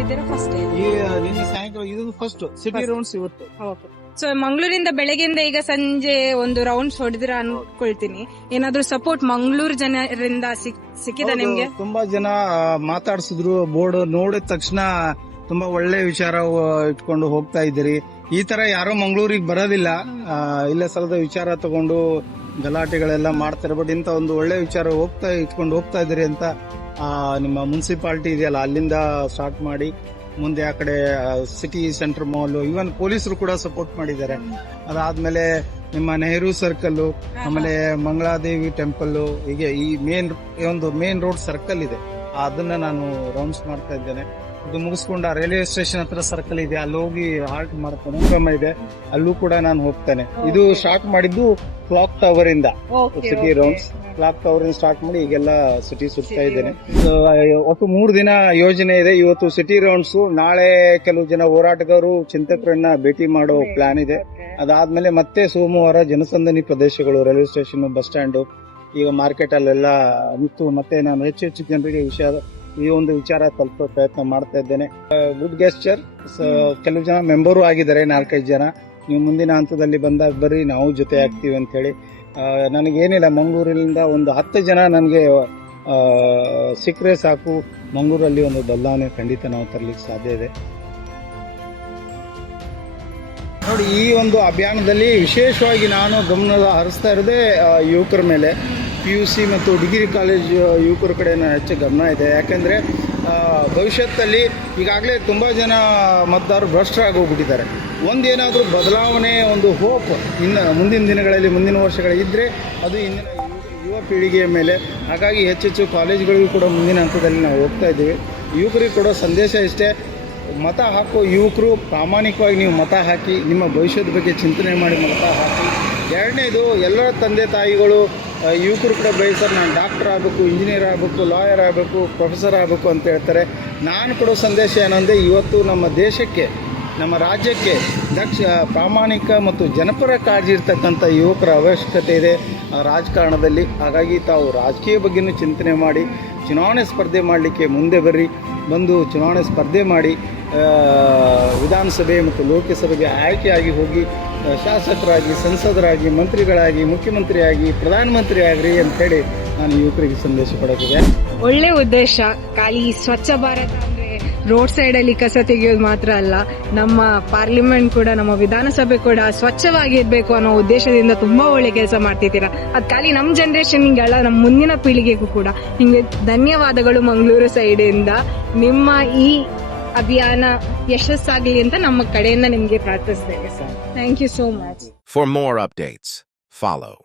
ಬಂದಿದ್ದೀರಾ ಫಸ್ಟ್ ನಿನ್ನೆ ಸಾಯಂಕಾಲ ಇದು ಫಸ್ಟ್ ಸಿಟಿ ರೌಂಡ್ಸ್ ಇವತ್ತು. ಸೊ ಮಂಗಳೂರಿಂದ ಬೆಳಗ್ಗೆಯಿಂದ ಈಗ ಸಂಜೆ ಒಂದು ರೌಂಡ್ಸ್ ಹೊಡೆದಿರ ಅನ್ಕೊಳ್ತೀನಿ. ಏನಾದ್ರೂ ಸಪೋರ್ಟ್ ಮಂಗಳೂರು ಜನರಿಂದ ಸಿಕ್ಕಿದ ನಿಮ್ಗೆ? ತುಂಬಾ ಜನ ಮಾತಾಡ್ಸಿದ್ರು, ಬೋರ್ಡ್ ನೋಡಿದ ತಕ್ಷಣ ತುಂಬಾ ಒಳ್ಳೆ ವಿಚಾರ ಇಟ್ಕೊಂಡು ಹೋಗ್ತಾ ಇದ್ದೀರಿ. ಈ ತರ ಯಾರೋ ಮಂಗಳೂರಿಗೆ ಬರೋದಿಲ್ಲ, ಇಲ್ಲ ಸಲದ ವಿಚಾರ ತಗೊಂಡು ಗಲಾಟೆಗಳೆಲ್ಲ ಮಾಡ್ತಾರೆ. ಬಟ್ ಇಂತ ಒಂದು ಒಳ್ಳೆ ವಿಚಾರ ಇಟ್ಕೊಂಡು ಹೋಗ್ತಾ ಇದ್ದೀರಿ ಅಂತ ನಿಮ್ಮ ಮುನ್ಸಿಪಾಲಿಟಿ ಇದೆಯಲ್ಲ ಅಲ್ಲಿಂದ ಸ್ಟಾರ್ಟ್ ಮಾಡಿ ಮುಂದೆ ಆ ಕಡೆ ಸಿಟಿ ಸೆಂಟರ್ ಮಾಲ್, ಇವನ್ ಪೊಲೀಸರು ಕೂಡ ಸಪೋರ್ಟ್ ಮಾಡಿದ್ದಾರೆ. ಅದಾದ್ಮೇಲೆ ನಿಮ್ಮ ನೆಹರು ಸರ್ಕಲ್, ಆಮೇಲೆ ಮಂಗಳಾದೇವಿ ಟೆಂಪಲ್, ಹೀಗೆ ಈ ಮೇನ್ ರೋಡ್ ಸರ್ಕಲ್ ಇದೆ, ಅದನ್ನ ನಾನು ರೌಂಡ್ಸ್ ಮಾಡ್ತಾ ಇದ್ದೇನೆ. ಇದು ಮುಗಿಸ್ಕೊಂಡು ರೈಲ್ವೆ ಸ್ಟೇಷನ್ ಹತ್ರ ಸರ್ಕಲ್ ಇದೆ, ಅಲ್ಲಿ ಹೋಗಿ ಹಾಲ್ಟ್ ಮಾಡ್ತೇನೆ. ಕ್ರಮ ಇದೆ, ಅಲ್ಲೂ ಕೂಡ ನಾನು ಹೋಗ್ತೇನೆ. ಇದು ಸ್ಟಾರ್ಟ್ ಮಾಡಿದ್ದು ಕ್ಲಾಕ್ ಟವರ್ ಇಂದ, ಸಿಟಿ ರೌಂಡ್ಸ್ ಕ್ಲಾಕ್ ಟವರ್ ಇಂದ ಸ್ಟಾರ್ಟ್ ಮಾಡಿ ಈಗೆಲ್ಲ ಸಿಟಿ ಸುತ್ತಾ ಇದ್ದೇನೆ. ಒಟ್ಟು 3 ದಿನ ಯೋಜನೆ ಇದೆ. ಇವತ್ತು ಸಿಟಿ ರೌಂಡ್ಸ್, ನಾಳೆ ಕೆಲವು ಜನ ಹೋರಾಟಗಾರರು ಚಿಂತಕರನ್ನ ಭೇಟಿ ಮಾಡೋ ಪ್ಲಾನ್ ಇದೆ. ಅದಾದ್ಮೇಲೆ ಮತ್ತೆ ಸೋಮವಾರ ಜನಸಂದಣಿ ಪ್ರದೇಶಗಳು, ರೈಲ್ವೆ ಸ್ಟೇಷನ್, ಬಸ್ ಸ್ಟ್ಯಾಂಡ್, ಈಗ ಮಾರ್ಕೆಟ್ ಅಲ್ಲೆಲ್ಲ ನಿಂತು ಮತ್ತೆ ನಾನು ಹೆಚ್ಚು ಜನರಿಗೆ ಈ ಒಂದು ವಿಚಾರ ತಲುಪೋ ಪ್ರಯತ್ನ ಮಾಡ್ತಾ ಇದ್ದೇನೆ. Good gesture. ಕೆಲವು ಜನ ಮೆಂಬರು ಆಗಿದ್ದಾರೆ, 4-5 ಜನ. ನೀವು ಮುಂದಿನ ಹಂತದಲ್ಲಿ ಬಂದಾಗ ಬರ್ರಿ, ನಾವು ಜೊತೆ ಆಗ್ತೀವಿ ಅಂತ ಹೇಳಿ. ನನಗೇನಿಲ್ಲ, ಮಂಗಳೂರಿನಿಂದ ಒಂದು 10 ಜನ ನನಗೆ ಸಿಕ್ಕರೆ ಸಾಕು, ಮಂಗಳೂರಲ್ಲಿ ಒಂದು ಬದಲಾವಣೆ ಖಂಡಿತ ನಾವು ತರಲಿಕ್ಕೆ ಸಾಧ್ಯ ಇದೆ. ನೋಡಿ, ಈ ಒಂದು ಅಭಿಯಾನದಲ್ಲಿ ವಿಶೇಷವಾಗಿ ನಾನು ಗಮನ ಹರಿಸ್ತಾ ಇರೋದೇ ಯುವಕರ ಮೇಲೆ. PUC ಮತ್ತು ಡಿಗ್ರಿ ಕಾಲೇಜ್ ಯುವಕರ ಕಡೆ ಹೆಚ್ಚು ಗಮನ ಇದೆ. ಯಾಕೆಂದರೆ ಭವಿಷ್ಯತ್ತಲ್ಲಿ ಈಗಾಗಲೇ ತುಂಬ ಜನ ಮತದಾರರು ಭ್ರಷ್ಟರಾಗಿ ಹೋಗ್ಬಿಟ್ಟಿದ್ದಾರೆ. ಒಂದೇನಾದರೂ ಬದಲಾವಣೆ, ಒಂದು ಹೋಪ್ ಮುಂದಿನ ದಿನಗಳಲ್ಲಿ, ಮುಂದಿನ ವರ್ಷಗಳಿದ್ದರೆ ಅದು ಇಂದಿನ ಯುವ ಪೀಳಿಗೆಯ ಮೇಲೆ. ಹಾಗಾಗಿ ಹೆಚ್ಚೆಚ್ಚು ಕಾಲೇಜುಗಳಿಗೂ ಕೂಡ ಮುಂದಿನ ಹಂತದಲ್ಲಿ ನಾವು ಹೋಗ್ತಾ ಇದ್ದೀವಿ. ಯುವಕರಿಗೆ ಕೊಡೋ ಸಂದೇಶ ಇಷ್ಟೇ: ಮತ ಹಾಕೋ ಯುವಕರು ಪ್ರಾಮಾಣಿಕವಾಗಿ ನೀವು ಮತ ಹಾಕಿ, ನಿಮ್ಮ ಭವಿಷ್ಯದ ಬಗ್ಗೆ ಚಿಂತನೆ ಮಾಡಿ ಮತ ಹಾಕಿ. ಎರಡನೇದು, ಎಲ್ಲರ ತಂದೆ ತಾಯಿಗಳು ಯುವಕರು ಕೂಡ ಬಯಸ್ತಾರೆ, ನಾನು ಡಾಕ್ಟರ್ ಆಗಬೇಕು, ಇಂಜಿನಿಯರ್ ಆಗಬೇಕು, ಲಾಯರ್ ಆಗಬೇಕು, ಪ್ರೊಫೆಸರ್ ಆಗಬೇಕು ಅಂತ ಹೇಳ್ತಾರೆ. ನಾನು ಕೊಡೋ ಸಂದೇಶ ಏನಂದರೆ, ಇವತ್ತು ನಮ್ಮ ದೇಶಕ್ಕೆ, ನಮ್ಮ ರಾಜ್ಯಕ್ಕೆ ಪ್ರಾಮಾಣಿಕ ಮತ್ತು ಜನಪರ ಕಾಳಜಿ ಇರ್ತಕ್ಕಂಥ ಯುವಕರ ಅವಶ್ಯಕತೆ ಇದೆ ರಾಜಕಾರಣದಲ್ಲಿ. ಹಾಗಾಗಿ ತಾವು ರಾಜಕೀಯ ಬಗ್ಗೆನೂ ಚಿಂತನೆ ಮಾಡಿ ಚುನಾವಣೆ ಸ್ಪರ್ಧೆ ಮಾಡಲಿಕ್ಕೆ ಮುಂದೆ ಬರ್ರಿ. ಬಂದು ಚುನಾವಣೆ ಸ್ಪರ್ಧೆ ಮಾಡಿ ವಿಧಾನಸಭೆ ಮತ್ತು ಲೋಕಸಭೆಗೆ ಆಯ್ಕೆಯಾಗಿ ಹೋಗಿ ಶಾಸಕರಾಗಿ, ಸಂಸದರಾಗಿ, ಮಂತ್ರಿಗಳಾಗಿ, ಮುಖ್ಯಮಂತ್ರಿಯಾಗಿ, ಪ್ರಧಾನಮಂತ್ರಿ ಆಗ್ರಿ ಅಂತೇಳಿ ನಾನು ಯುವಕರಿಗೆ ಸಂದೇಶ ಕೊಡೋದಿದೆ. ಒಳ್ಳೆ ಉದ್ದೇಶ. ಖಾಲಿ ಸ್ವಚ್ಛ ಭಾರತ ಅಂದ್ರೆ ರೋಡ್ ಸೈಡ್ ಅಲ್ಲಿ ಕಸ ತೆಗೆಯೋದು ಮಾತ್ರ ಅಲ್ಲ, ನಮ್ಮ ಪಾರ್ಲಿಮೆಂಟ್ ಕೂಡ, ನಮ್ಮ ವಿಧಾನಸಭೆ ಕೂಡ ಸ್ವಚ್ಛವಾಗಿರ್ಬೇಕು ಅನ್ನೋ ಉದ್ದೇಶದಿಂದ ತುಂಬಾ ಒಳ್ಳೆ ಕೆಲಸ ಮಾಡ್ತಿದ್ದೀರಾ. ಅದ್ ಖಾಲಿ ನಮ್ ಜನರೇಷನ್ಗೆಲ್ಲ, ನಮ್ಮ ಮುಂದಿನ ಪೀಳಿಗೆಗೂ ಕೂಡ ನಿಮ್ಗೆ ಧನ್ಯವಾದಗಳು. ಮಂಗಳೂರು ಸೈಡ್ ಇಂದ ನಿಮ್ಮ ಈ ಅಭಿಯಾನ ಯಶಸ್ಸಾಗಲಿ ಅಂತ ನಮ್ಮ ಕಡೆಯಿಂದ ನಿಮ್ಗೆ ಪ್ರಾರ್ಥಿಸ್ತೇವೆ sir. Thank you so much. For more updates, follow